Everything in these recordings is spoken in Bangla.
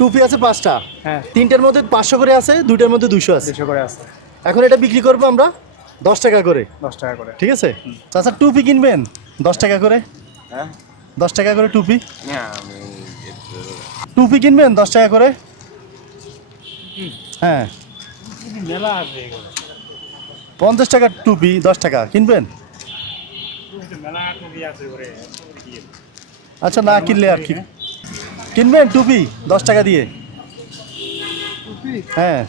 টুপি আছে পাঁচটা। হ্যাঁ। তিনটার মধ্যে পাঁচশো করে আছে দুইটার মধ্যে দুশো আছে। দুশো করে আছে। এখন এটা বিক্রি করব আমরা দশ টাকা করে। দশ টাকা করে। ঠিক আছে? চাচা টুপি কিনবেন? দশ টাকা করে? হ্যাঁ। দশ টাকা করে টুপি? টুপি কিনবেন দশ টাকা করে? হ্যাঁ। মেলা আছে এগুলো। পঞ্চাশ টাকা টুপি দশ টাকা। কিনবেন। আচ্ছা না কিনলে আর কি? কিনবেন টুপি দশ টাকা দিয়ে। হ্যাঁ।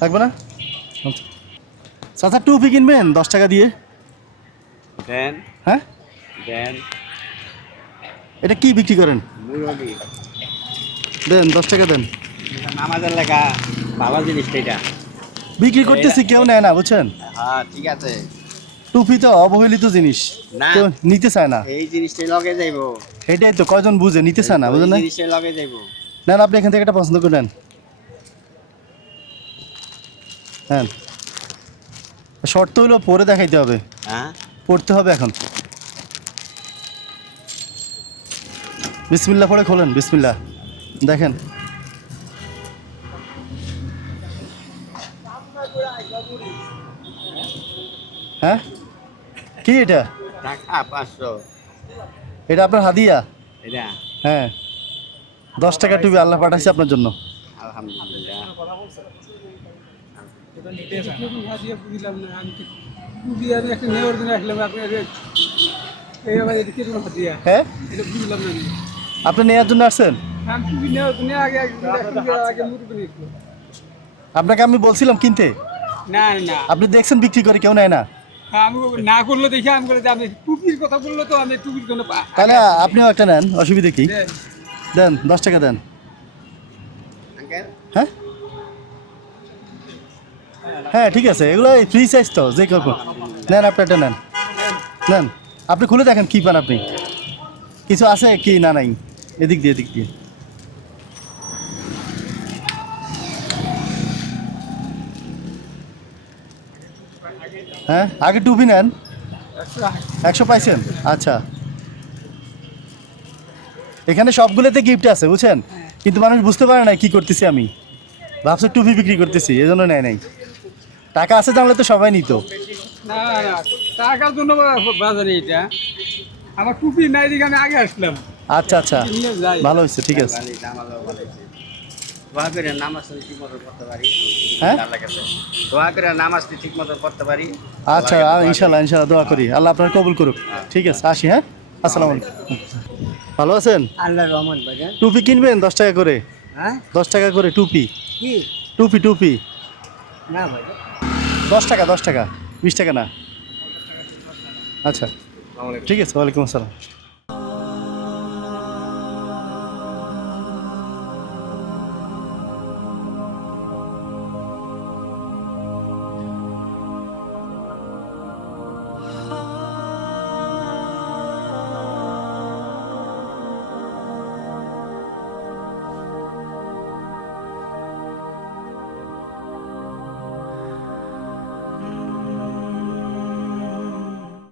লাগবে না। আচ্ছা। চাচা টুপি কিনবেন দশ টাকা দিয়ে। দেন। হ্যাঁ? দেন। এটা কি বিক্রি করেন? দেন দশ টাকা দেন। নামাজের লেখা ভালো জিনিসটা এটা। বিক্রি করতেছি কেউ নেয় না বুঝছেন? হ্যাঁ ঠিক আছে। টুপি তো অবহেলিত জিনিস। না। নিতে চায় না। এই জিনিসটাই লগে যাইব। এটাই তো কয়জন বুঝে নিতে চায় না বুঝলেন? না জিনিসটাই লগে যাইব। নেন আপনি এখান থেকে একটা পছন্দ করে নেন। হ্যাঁ। শর্ত হইল পরে দেখাইতে হবে। হ্যাঁ? পড়তে হবে এখন। বিসমিল্লা পরে খোলেন বিসমিল্লা দেখেন। হ্যাঁ? কি এটা? টাকা পাঁচশো। এটা আপনার হাদিয়া? এটা? হ্যাঁ। দশ টাকা টুপি আল্লাহ পাঠাইছে আপনার জন্য। হ্যাঁ। আপনি নেওয়ার জন্য আসছেন? আমি টুপি নেওয়ার জন্য নিচ্ছি আপনাকে আমি বলছিলাম কিনতে। না না। আপনি দেখছেন বিক্রি করে কেউ নেয় না। আমি না করলে দেখে আমি করে আমি টুপির কথা বলল তো আমি টুপির জন্য তাহলে আপনিও একটা নেন অসুবিধা কি? দেন। দশ টাকা দেন। হ্যাঁ? হ্যাঁ ঠিক আছে এগুলো ফ্রি সাইজ তো যে কেউ নেন আপনি একটা নেন। নেন আপনি খুলে দেখেন কী পান আপনি। কিছু আছে কি না নাই? এদিক দিয়ে এদিক দিয়ে। হ্যাঁ? আগে টুপি নেন। একশো পাইছেন? আচ্ছা। এখানে সবগুলোতে গিফট আছে বুঝছেন? কিন্তু মানুষ বুঝতে পারে না কি করতেছি আমি। ভাবছে টুপি বিক্রি করতেছি এজন্য নেয় নাই। টাকা আছে জানলে তো সবাই নিত। না না টাকার জন্য বাজারে এটা। আমার টুপি নাই দেখে আমি আগে আসলাম। আচ্ছা আচ্ছা। ভালো হয়েছে ঠিক আছে ভালোই নামাজও ভালো হয়েছে। দোয়া করে নামাজ ঠিক মতো পড়তে পারি। হ্যাঁ? দোয়া করে নামাজ ঠিক মতো পড়তে পারি। আচ্ছা ইনশাল্লাহ ইনশাল্লাহ দোয়া করি। আল্লাহ আপনার কবুল করুক। ঠিক আছে আসি হ্যাঁ? আসসালামু আলাইকুম। ভালো আছেন? আল্লাহ রহমান বাজান টুপি কিনবেন দশ টাকা করে? হ্যাঁ? দশ টাকা করে টুপি? কি? টুপি টুপি। না বাজান দশ টাকা দশ টাকা বিশ টাকা না? আচ্ছা। ঠিক আছে ওয়ালাইকুম আসসালাম।